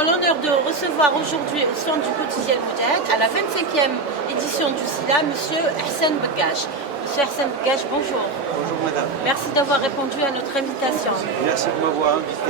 L'honneur de recevoir aujourd'hui au stand du quotidien Moudjahid à la 25e édition du SILA, Monsieur Hassan Begache. Monsieur Hassan Begache, bonjour. Bonjour madame. Merci d'avoir répondu à notre invitation. Merci de m'avoir invité.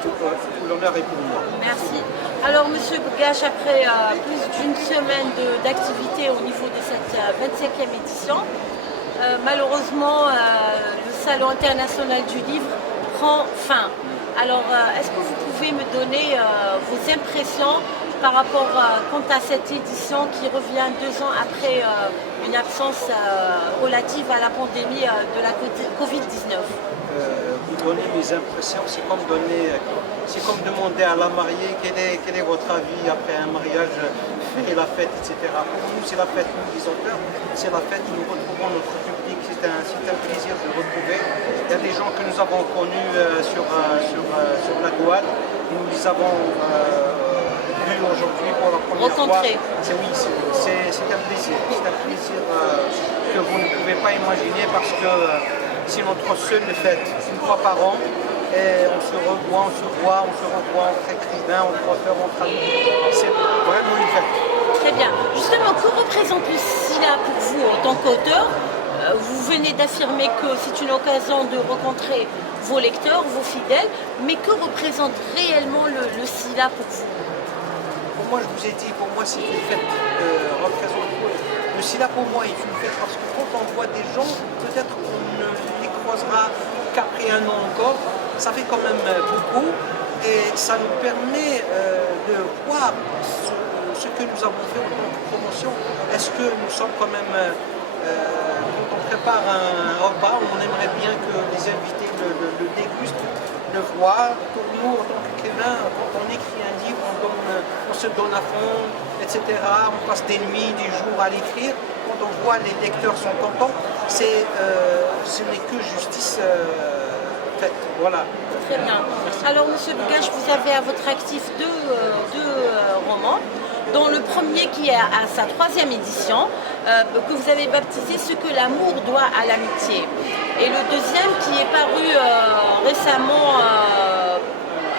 Tout l'honneur est pour moi. Merci. Alors Monsieur Begache, après plus d'une semaine d'activité au niveau de cette 25e édition, malheureusement le Salon international du livre prend fin. Alors, est-ce que vous pouvez me donner vos impressions par rapport quant à cette édition qui revient 2 ans après une absence relative à la pandémie de la Covid-19? Vous donner mes impressions, c'est comme demander à la mariée quel est votre avis après un mariage et la fête, etc. Pour nous, c'est la fête, nous les auteurs, c'est la fête, nous retrouvons notre public, c'est un plaisir de le retrouver. Il y a des gens que nous avons connus sur la Gouade, nous les avons vus aujourd'hui pour la première fois. Rencontrés. C'est un plaisir, que vous ne pouvez pas imaginer parce que c'est notre seule fête, une fois par an. Et on se revoit, entre écrivains, entre auteurs, entre amis. C'est vraiment une fête. Très bien. Justement, que représente le SILA pour vous en tant qu'auteur? Vous venez d'affirmer que c'est une occasion de rencontrer vos lecteurs, vos fidèles, mais que représente réellement le SILA pour vous? Pour moi, je vous ai dit, pour moi c'est une fête. Le SILA pour moi est une fête parce que quand on voit des gens, peut-être qu'on ne les croisera qu'après un an encore. Ça fait quand même beaucoup et ça nous permet de voir ce que nous avons fait en tant que promotion. Est-ce que nous sommes quand même, quand on prépare un repas, on aimerait bien que les invités le dégustent, le voient. Pour nous, en tant qu'écrivain, quand on écrit un livre, on se donne à fond, etc. On passe des nuits, des jours à l'écrire. Quand on voit les lecteurs sont contents, ce n'est que justice. Voilà. Très bien. Alors, Monsieur Begache, vous avez à votre actif deux romans, dont le premier qui est à sa 3e édition, que vous avez baptisé Ce que l'amour doit à l'amitié. Et le deuxième qui est paru récemment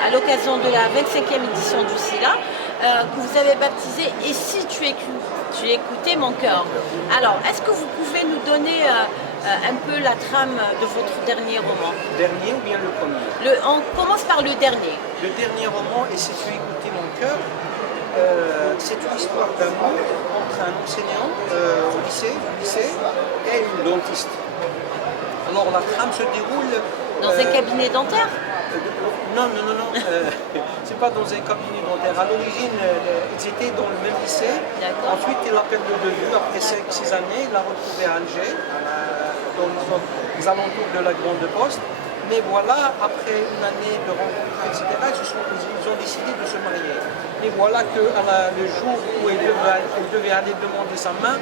à l'occasion de la 25e édition du SILA, que vous avez baptisé Et si tu écoutais mon cœur. Alors, est-ce que vous pouvez nous donner un peu la trame de votre dernier roman? Dernier ou bien le premier? On commence par le dernier. Le dernier roman, Et si tu écoutais mon cœur, c'est une histoire d'amour entre un enseignant au lycée et une dentiste. Alors la trame se déroule... Dans un cabinet dentaire? Non, c'est pas dans un cabinet dentaire. À l'origine, ils étaient dans le même lycée. Ensuite, il a perdu de vue après 5-6 années. Il l'a retrouvé à Alger, dans les alentours de la Grande Poste. Mais voilà, après une année de rencontre, etc., ils ont décidé de se marier. Et voilà que le jour où il devait aller demander sa main,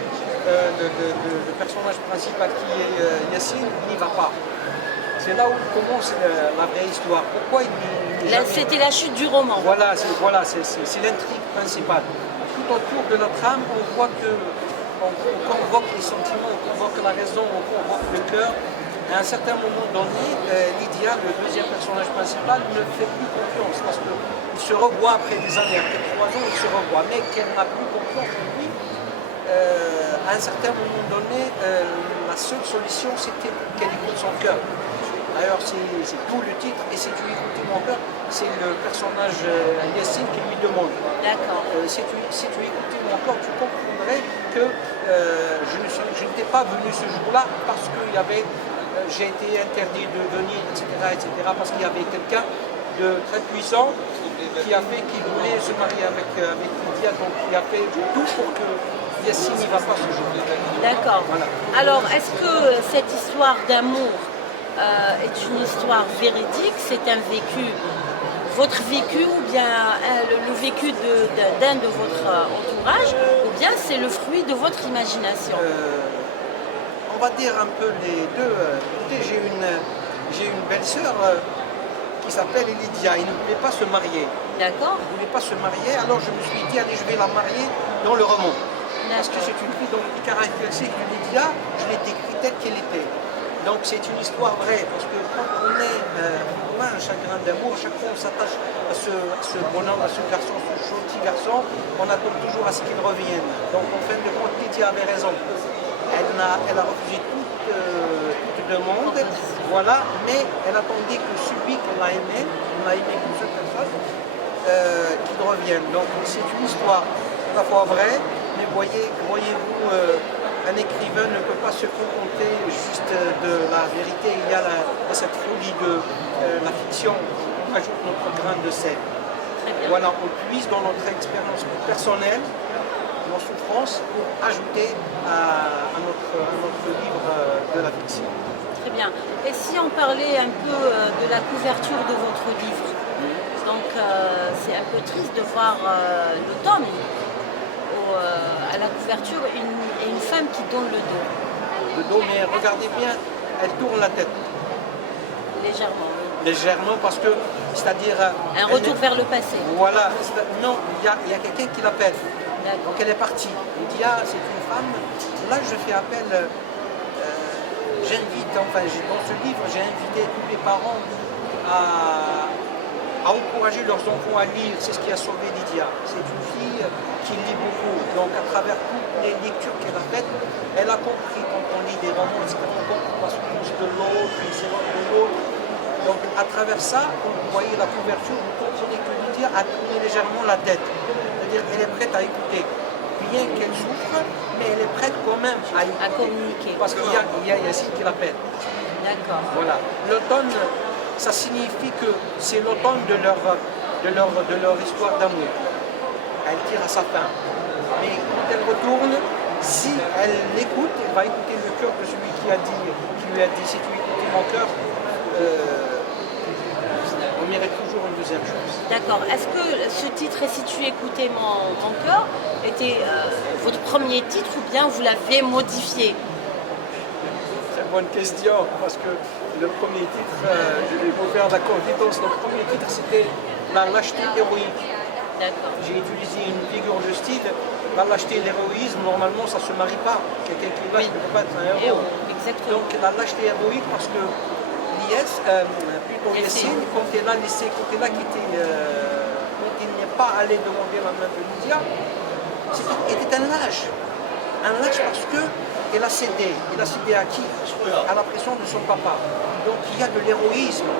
le personnage principal qui est Yassine n'y va pas. C'est là où commence la vraie histoire. Pourquoi C'était la chute du roman. Voilà, c'est l'intrigue principale. Tout autour de la trame, on voit qu'on convoque les sentiments, on convoque la raison, on convoque le cœur. À un certain moment donné, Lydia, le deuxième personnage principal, ne fait plus confiance parce qu'il se revoit après des années, après 3 ans, il se revoit, mais qu'elle n'a plus confiance en lui. À un certain moment donné, la seule solution, c'était qu'elle écoute son cœur. D'ailleurs, c'est tout le titre, Et si tu écoutais mon cœur, c'est le personnage Yassine qui lui demande. D'accord. Si tu écoutais mon cœur, tu comprendrais que je n'étais pas venu ce jour-là parce que j'ai été interdit de venir, etc., parce qu'il y avait quelqu'un de très puissant qui voulait se marier avec Lydia, donc il a fait tout pour que Yassine n'y va pas ce jour-là. D'accord. Voilà. Alors, est-ce que cette histoire d'amour est une histoire véridique? C'est un vécu, votre vécu, ou bien le vécu d'un de votre entourage, ou bien c'est le fruit de votre imagination? On va dire un peu les deux. Écoutez, j'ai une belle-sœur qui s'appelle Lydia. Elle ne voulait pas se marier. D'accord. Elle ne voulait pas se marier, alors je me suis dit, allez, je vais la marier dans le roman. Parce que c'est une fille dont les caractéristiques de Lydia, je l'ai décrite telle qu'elle était. Donc c'est une histoire vraie, parce que quand on a un chagrin d'amour, chaque fois on s'attache à ce bonhomme, à ce garçon, ce gentil garçon, on attend toujours à ce qu'il revienne. Donc en fin de compte, Lydia avait raison. Elle a refusé toute demande, voilà, mais elle attendait que celui qu'elle a aimé, on a aimé qu'une seule personne, qu'il revienne. Donc c'est une histoire à la fois vraie, mais voyez-vous, un écrivain ne peut pas se contenter juste de la vérité. Il y a cette folie de la fiction. On ajoute notre grain de sel. Voilà, on puise dans notre expérience personnelle, nos souffrances, pour ajouter à notre livre de la fiction. Très bien. Et si on parlait un peu de la couverture de votre livre? Donc c'est un peu triste de voir l'automne à la couverture une femme qui donne le dos. Le dos, mais regardez bien, elle tourne la tête. Légèrement. Légèrement, parce que, c'est-à-dire... Un retour vers le passé. Voilà. Non, il y a quelqu'un qui l'appelle. Donc elle est partie. Il dit, ah, c'est une femme. Là, je fais appel... j'invite, enfin, dans ce livre, j'ai invité tous les parents à encourager leurs enfants à lire. C'est ce qui a sauvé Lydia. C'est une fille qui lit beaucoup. Donc à travers toutes les lectures qu'elle a faites, elle a compris quand on lit des romans, etc. On comprend la souffrance de l'autre, les erreurs de l'autre. Donc à travers ça, quand vous voyez la couverture, vous comprenez que Lydia a tourné légèrement la tête. C'est-à-dire qu'elle est prête à écouter. Bien qu'elle souffre, mais elle est prête quand même à écouter. À communiquer. Parce qu'il y a Yacine qui l'appelle. D'accord. Voilà. L'automne, ça signifie que c'est l'automne de leur histoire d'amour. Elle tire à sa fin. Mais quand elle retourne, si elle l'écoute, elle va écouter le cœur de celui qui lui a dit si tu écoutais mon cœur, on mérite toujours une deuxième chance. D'accord. Est-ce que ce titre, Et si tu écoutais mon cœur, était votre premier titre ou bien vous l'aviez modifié? C'est une bonne question, parce que le premier titre, je vais vous faire la confidence, le premier titre c'était La lâcheté héroïque. D'accord. J'ai utilisé une figure de style. La lâcheté et l'héroïsme, normalement ça ne se marie pas. Quelqu'un qui lâche ne peut pas être un héros. Exactement. Donc la lâcheté héroïque, parce que plutôt Yacine, quand il a laissé, quand il a quitté, quand il n'est pas allé demander la main de Lydia, il était un lâche. Un lâche parce qu'il a cédé. Il a cédé à qui? À la pression de son papa. Donc il y a de l'héroïsme.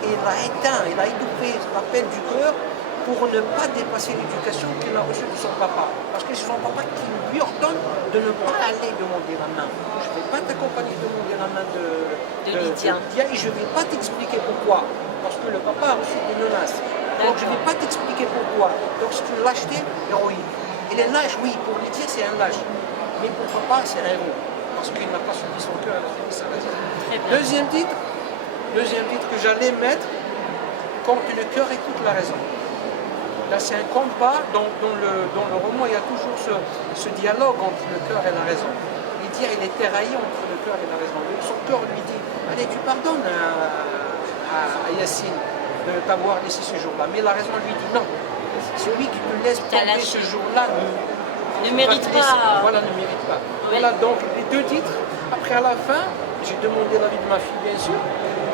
Et il a éteint, il a étouffé l'appel du cœur pour ne pas dépasser l'éducation qu'il a reçue de son papa. Parce que c'est son papa qui lui ordonne de ne pas aller demander la main. Je ne vais pas t'accompagner demander la main de Lydia. Et je ne vais pas t'expliquer pourquoi. Parce que le papa a reçu des menaces. Donc je ne vais pas t'expliquer pourquoi. Donc c'est une lâcheté héroïque. Il est lâche, oui, pour Lydia c'est un lâche. Mais pour papa c'est un héros. Parce qu'il n'a pas suivi son cœur, il a suivi sa raison. Deuxième titre que j'allais mettre, quand le cœur écoute la raison. Là, c'est un combat. Dans le roman, il y a toujours ce dialogue entre le cœur et la raison. Lydia, il est tiraillé entre le cœur et la raison. Son cœur lui dit, allez, tu pardonnes à Yacine de t'avoir laissé ce jour-là. Mais la raison lui dit, non. Celui qui te laisse tomber ce jour-là ne mérite pas. Voilà, ne mérite pas. Oui. Voilà, donc les deux titres. Après, à la fin, j'ai demandé l'avis de ma fille, bien sûr.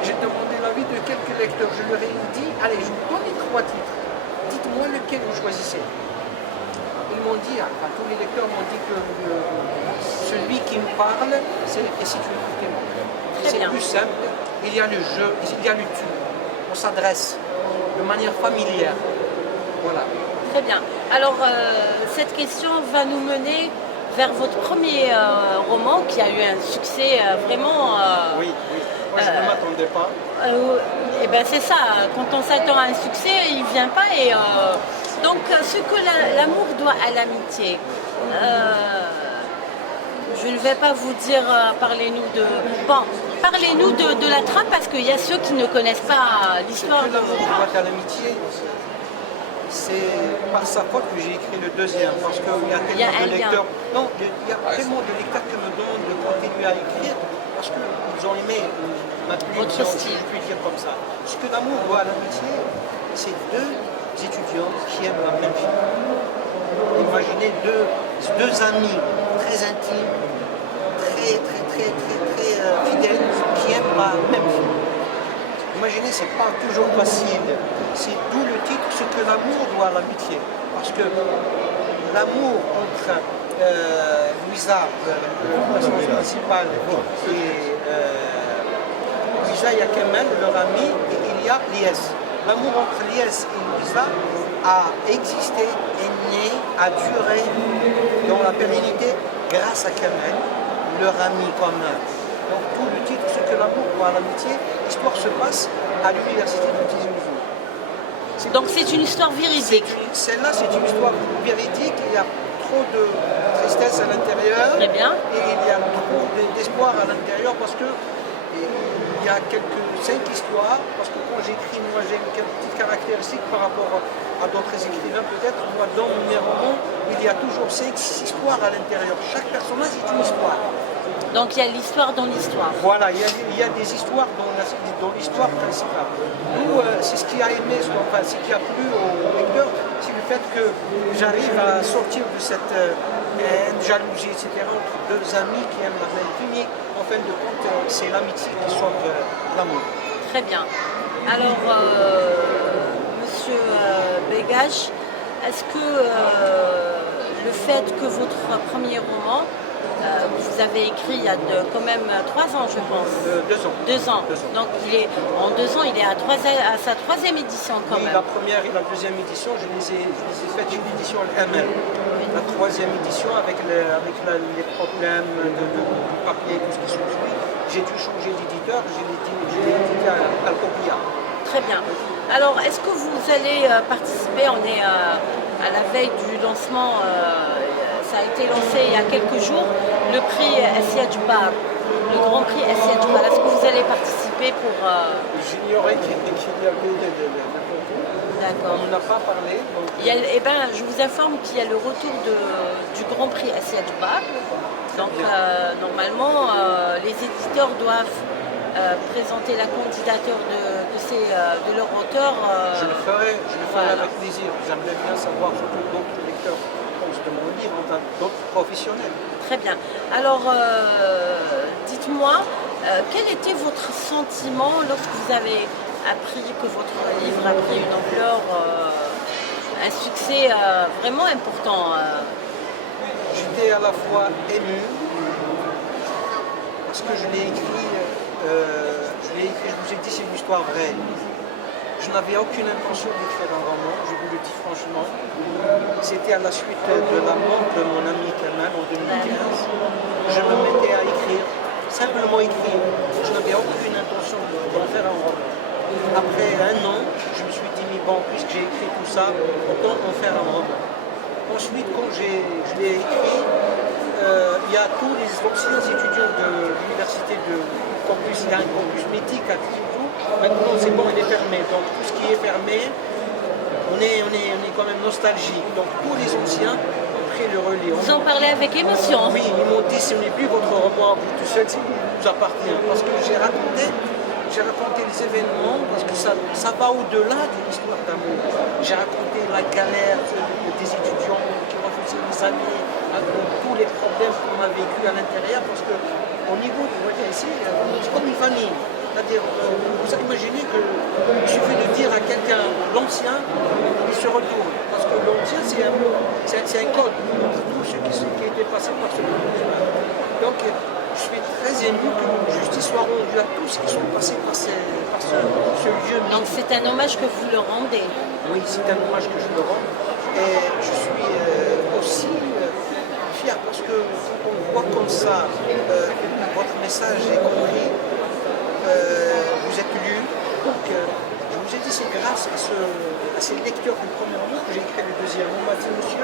J'ai demandé l'avis de quelques lecteurs. Je leur ai dit, allez, je vous donne les 3 titres. Dites-moi lequel vous choisissez. Ils m'ont dit, enfin, tous les lecteurs m'ont dit que celui qui me parle, c'est Et si tu écoutais mon cœur. C'est plus simple. Il y a le jeu, il y a le tu. On s'adresse de manière familière. Voilà. Très bien. Alors, cette question va nous mener vers votre premier roman qui a eu un succès vraiment... Oui. Moi, je ne m'attendais pas. Et ben c'est ça, quand on s'attend à un succès, il ne vient pas. Et, donc, ce que l'amour doit à l'amitié, je ne vais pas vous dire, parlez-nous de... Bon, parlez-nous de la trame, parce qu'il y a ceux qui ne connaissent pas l'histoire. Ce que l'amour doit à l'amitié, c'est par sa faute que j'ai écrit le deuxième, parce qu'il y a tellement de lecteurs. Non, il y a tellement de lecteurs qui me demandent de continuer à écrire, parce qu'ils ont aimé ma plume, si je puis dire comme ça. Ce que l'amour doit à l'amitié, c'est 2 étudiants qui aiment la même chose. Imaginez deux amis très intimes, très fidèles, qui la même vie. Imaginez, c'est pas toujours facile. C'est d'où le titre, ce que l'amour doit à l'amitié. Parce que l'amour entre Louisa, le personnage principal, et Louisa, il y a Kamel, leur ami, et il y a Lies. L'amour entre Lies et Louisa a existé, est né, a duré dans la pérennité grâce à Kamel, leur ami commun. Donc tout le titre, ce que l'amour doit à l'amitié, l'histoire se passe à l'université de Tizi Ouzou. Donc c'est une histoire véridique. Celle-là, c'est une histoire véridique. Il y a trop de tristesse à l'intérieur. Très bien. Et il y a trop d'espoir à l'intérieur parce que il y a quelques 5 histoires. Parce que quand j'écris, moi j'ai une petite caractéristique par rapport à d'autres écrivains peut-être. Moi, dans mes romans, il y a toujours 5 histoires à l'intérieur. Chaque personnage est une histoire. Donc il y a l'histoire dans l'histoire. Voilà, il y a des histoires dans l'histoire principale. Nous, c'est ce qui a aimé, enfin, ce qui a plu au lecteur, c'est le fait que j'arrive à sortir de cette haine, jalousie, etc. entre deux amis qui aiment la même vie. En fin de compte, c'est l'amitié qui sauve l'amour. Très bien. Alors, Monsieur Begache, est-ce que le fait que votre premier roman, vous avez écrit il y a quand même 3 ans, je pense. 2 ans. 2 ans. Donc en 2 ans, il est à sa 3e édition quand Oui, même. la première et la deuxième édition, je les ai faites une édition elle-même. La 3e édition, avec les problèmes de papier, tout ce qui sont suivis, j'ai dû changer d'éditeur, j'ai édité à Alcopia. Très bien. Alors, est-ce que vous allez participer? On est à la veille du lancement. Ça a été lancé il y a quelques jours, le prix Essia Djbar, le grand prix Essia Djbar. Est-ce que vous allez participer pour... J'ignorais qu'il y avait le concours. D'accord. On n'en a pas parlé. Donc... Eh ben, je vous informe qu'il y a le retour du grand prix Essia Djbar. Donc, normalement, les éditeurs doivent présenter la candidature de leur auteur. Je le ferai avec plaisir. J'aimerais bien savoir surtout d'autres lecteurs de mon livre, enfin, d'autres professionnels. Très bien. Alors, dites-moi, quel était votre sentiment lorsque vous avez appris que votre livre a pris une ampleur, un succès vraiment important? J'étais à la fois ému, parce que je l'ai écrit, je vous ai dit, c'est une histoire vraie. Je n'avais aucune intention d'écrire un roman, je vous le dis franchement. C'était à la suite de la mort de mon ami Kamal en 2015. Je me mettais à écrire, simplement écrire. Je n'avais aucune intention d'en faire un roman. Après 1 an, je me suis dit, mais bon, puisque j'ai écrit tout ça, autant en faire un roman. Ensuite, quand je l'ai écrit, il y a tous les anciens étudiants de l'université de campus, il y a un campus mythique à Tizi Ouzou. Maintenant, c'est bon, il est fermé. Donc, tout ce qui est fermé, on est quand même nostalgique. Donc, tous les anciens ont pris le relais. Vous en parlez avec émotion. Oui, ils m'ont dit, ce n'est plus votre roman à vous tout seul, c'est nous appartient. Parce que j'ai raconté les événements, parce que ça va au-delà d'une histoire d'amour. J'ai raconté la galère des étudiants qui refusaient les années, tous les problèmes qu'on a vécu à l'intérieur, parce qu'au niveau, vous voyez ici, c'est comme une famille. C'est-à-dire, vous imaginez qu'il suffit de dire à quelqu'un l'ancien, il se retourne. Parce que l'ancien, c'est un code pour tout ce qui était passé par ce monde. Donc, je suis très ému que justice soit rendue à tous qui sont passés par ce lieu. Donc, c'est un hommage que vous leur rendez. Oui, c'est un hommage que je le rends. Et je suis aussi fier parce que quand on voit comme ça, votre message est compris. Vous êtes lu, donc je vous ai dit c'est grâce à ces lecteurs du premier roman que j'ai écrit le deuxième. On m'a dit monsieur,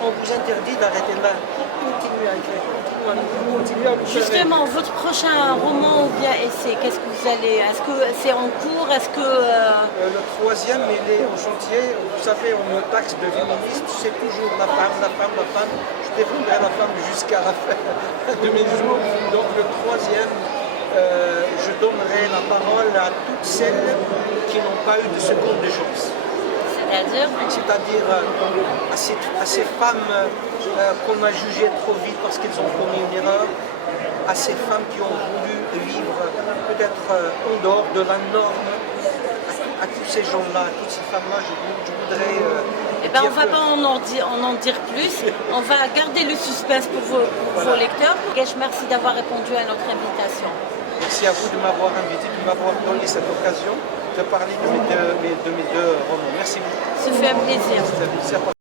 on vous interdit d'arrêter là, continuez à écrire, continuez à vous faire. Justement, votre prochain roman ou bien essai, qu'est-ce que vous allez, est-ce que c'est en cours, est-ce que... Le troisième, il est au chantier, vous savez, on me taxe de féministe, c'est toujours la femme, la femme, la femme, je défendrai la femme jusqu'à la fin de mes jours, donc le troisième, je donnerai la parole à toutes celles qui n'ont pas eu de seconde de chance. C'est-à-dire à ces femmes qu'on a jugées trop vite parce qu'elles ont commis une erreur, à ces femmes qui ont voulu vivre peut-être en dehors de la norme, à tous ces gens-là, à toutes ces femmes-là, je voudrais Eh ben, on dire ne va que- pas en en dire plus. On va garder le suspense pour vos lecteurs. Gesh, merci d'avoir répondu à notre invitation. Merci à vous de m'avoir invité, de m'avoir donné cette occasion de parler de mes deux romans. Merci beaucoup. Ce fut un plaisir. C'est un plaisir.